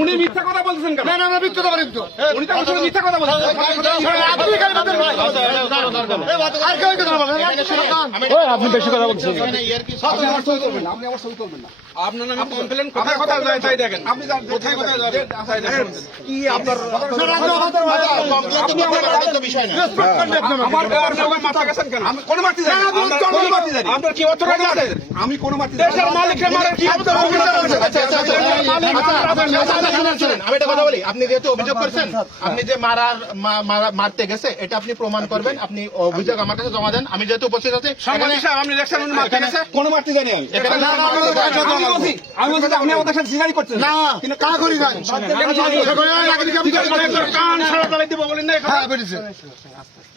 উনি মিথ্যা কথা বলছেন না না না মিথ্যা কথা বলছেন উনি তো আমার মিথ্যা কথা বলছেন আপনি বেশি কথা বলছেন আপনি আমার সই করবেন না আপনার নামে কমপ্লেন কোথায় আপনি কোথায় কোথায় যাবেন কি আপনি আমার রাজত্ব বিষয় না আমার মাথা আমি দেশের মালিকের মারার কি আপনার অফিসার আছে আচ্ছা আচ্ছা আমি একটা কথা বলি আপনি যেহেতু অভিযোগ করছেন আপনি যে মারার মারতে গেছে এটা আপনি প্রমাণ করবেন আপনি অভিযোগ আমার কাছে জমা দেন আমি যেহেতু উপস্থিত আছি আপনি দেখছেন মারতে গেছে কোন মারতে জানি আমি আমি বলছি, আমি বলছি যে আপনি আমাদের সাথে সিনারি করছেন না কিন্তু কা করি নাই কান সারা দিব বলেন না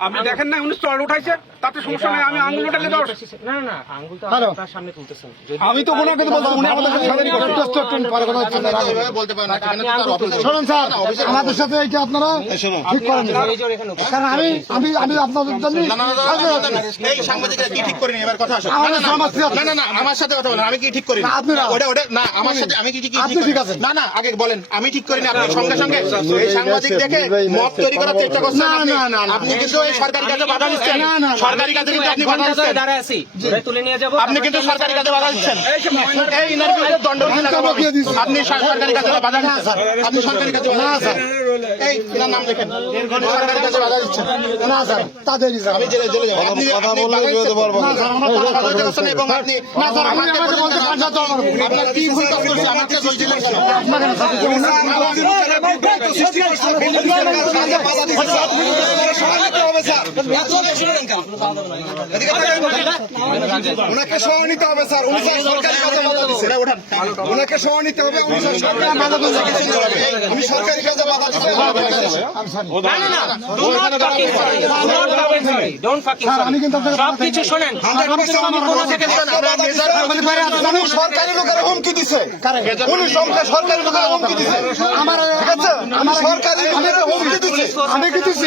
আপনি দেখেন না উনি স্টল উঠাইছে তাতে সমস্যা আমি আঙ্গুল উঠালে না না আঙ্গুল তো সামনে তুলতেছেন আমি তো কোনো উনি আমাদের সাথে রেস্টুরেন্ট পারে না বলতে না শুনুন স্যার আমাদের সাথে আপনারা ঠিক করেন কারণ আমি আমি আমি আপনাদের জন্য এই সাংবাদিকরা কি ঠিক করেনি এবার কথা না না না আমার সাথে কথা বলেন আমি কি ঠিক করিনি আপনারা ওটা ওটা না আমার সাথে আমি কি ঠিক ঠিক আছে না না আগে বলেন আমি ঠিক করিনি আপনি সঙ্গে সঙ্গে এই সাংবাদিক দেখে মত তৈরি করার চেষ্টা করছেন না না আপনি কিন্তু এই সরকারি কাজে বাধা দিচ্ছেন। সরকারি কাজে কিন্তু আপনি বাধা দিচ্ছেন দাঁড়ায় আছি তুলে নিয়ে যাব আপনি কিন্তু সরকারি কাজে বাধা দিচ্ছেন এই ইন্টারভিউতে দণ্ড। আপনি সরকারি কাজে বাধা দিচ্ছেন আপনি সরকারি কাজে বাধা দিচ্ছেন এই এনার নাম লেখেন সরকারি কাজে বাধা দিচ্ছেন না স্যার তাদেরই স্যার আমি জেলে জেলে যাব আপনি কথা বললে বিরোধী পারব না স্যার আমরা কথা বলতে পারছেন এবং আপনি না স্যার আমাকে বলতে পারছেন তো। আপনার কি ভুল কাজ করছে আমাকে সহায়তা হবে ওনাকে সহ নিতে হবে স্যার উনি সরকারি কাজে বাধা দিচ্ছে ওনাকে সহ নিতে হবে উনি সরকারি কাজে বাধা দিচ্ছে আমি কিন্তু সরকারি লোকের হুমকি দিছে উনি আমি সরকারি আমি কি আমি কেটেছি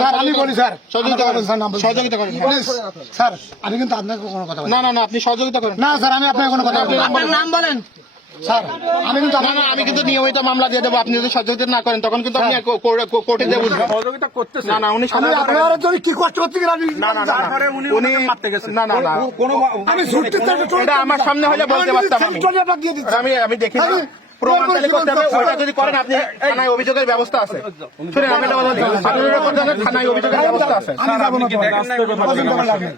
স্যার আমি বলি স্যার। সহযোগিতা করেন স্যার নাম বলি। সহযোগিতা করেন প্লিজ স্যার আমি কিন্তু আপনাকে কোনো কথা না। না না আপনি সহযোগিতা করেন। না স্যার আমি আপনাকে কোনো কথা আপনার নাম বলেন। স্যার আমি কিন্তু না আপনার না আমি কিন্তু নিয়মিত মামলা দিয়ে দেবো। আপনি যদি সহযোগিতা না করেন তখন কিন্তু আপনি কোর্টে বুঝবেন সহযোগিতা করতেছে। না না উনি আপনার জন্য কি কষ্ট করতে না না উনি উনি মারতে গেছে। না না না। কোনো আমি ছুটতে এটা আমার সামনে হলে বলতে পারতাম আমি। আমি দেখি প্রমাণ তাহলে করতে হবে। ওইটা যদি করেন আপনি থানায় অভিযোগের ব্যবস্থা আছে। শুনেন আমি এটা বলতে আপনার উপর যাদের থানায় অভিযোগের ব্যবস্থা আছে। আমি যাব না। তো।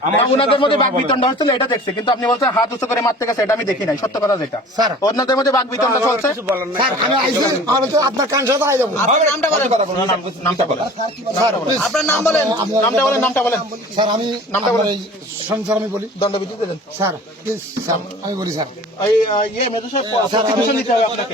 আমরা ওনাদের মধ্যে বাঘ বিতণ্ড হচ্ছিল এটা দেখছি কিন্তু আপনি বলছেন হাত উঁচু করে মারতে গেছে এটা আমি দেখি নাই সত্য কথা যেটা। স্যার। ওনাদের মধ্যে বাঘ বিতণ্ড চলছে। স্যার আমি আইসি আমি তো আপনার কান সাথে আই যাব। নামটা বলেন। স্যার আপনার নাম বলেন নামটা বলেন নামটা বলেন। স্যার আমি নামটা বলেন। এই আমি বলি। দণ্ডবিধি দেন স্যার স্যার আমি বলি স্যার। এই ইয়ে সাহেব প্রসিকিউশন হবে আপনাকে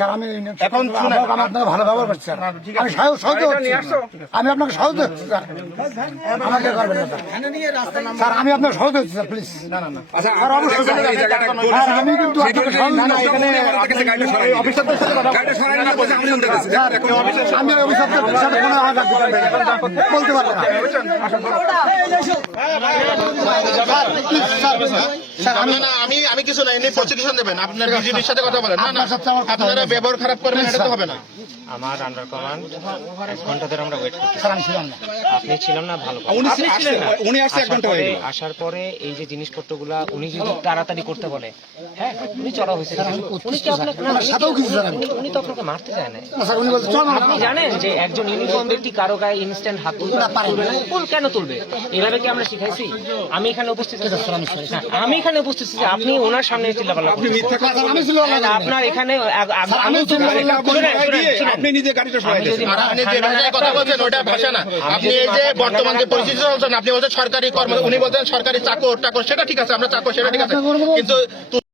স্যার আমি এখন আপনাকে- আমি আপনাকে ভালো ব্যবহার করছি স্যার আমি সহায় সহজে আমি আপনাকে সহজে হচ্ছি স্যার আমাকে করবেন না স্যার। স্যার আমি আপনাকে সহজে হচ্ছি স্যার প্লিজ না না না আচ্ছা স্যার অবশ্যই স্যার। এই জায়গাটা স্যার আমি কিন্তু আমি আমি অফিসারদের সাথে কোনো। বলতে পারব না, কিছু না এমনি প্রসিকিউশন দেবেন আপনার বিজেপির সাথে কথা বলেন না না আপনার ব্যবহার খারাপ করবেন এটা তো হবে না। আমার আন্ডার কমান্ড এক ঘণ্টা ধরে আমরা ওয়েট করছি স্যার আমি ছিলাম না। আপনি ছিলাম না ভালো উনি ছিলেন না। উনি আসছে এক ঘণ্টা হয়ে গেল। আসার পরে এই যে জিনিসপত্রগুলা উনি যদি তাড়াতাড়ি করতে বলে হ্যাঁ উনি চড়া হয়েছে। উনি কি আপনাকে সাথেও কিছু জানেন উনি- তো আপনাকে মারতে চায় না। স্যার উনি বলছে চল আপনি জানেন যে একজন ইউনিফর্ম ব্যক্তি কারও গায়ে ইনস্ট্যান্ট হাত তুলবে না। তুল কেন তুলবে? এভাবে কি আমরা শিখাইছি? আমি এখানে উপস্থিত আছি হ্যাঁ, আমি এখানে উপস্থিত আছি আপনি ওনার সামনে চিল্লাপাল্লা আপনি মিথ্যা কথা আমি ছিল না। আপনার এখানে আপনি নিজে গাড়িটা সরাই আপনি যে ভাষায় কথা বলছেন ওটা ভাষা না। আপনি এই যে বর্তমান যে পরিস্থিতি চলছেন আপনি বলছেন সরকারি কর্ম উনি বলছেন সরকারি চাকর টাকর সেটা ঠিক আছে আমরা চাকর সেটা ঠিক আছে। কিন্তু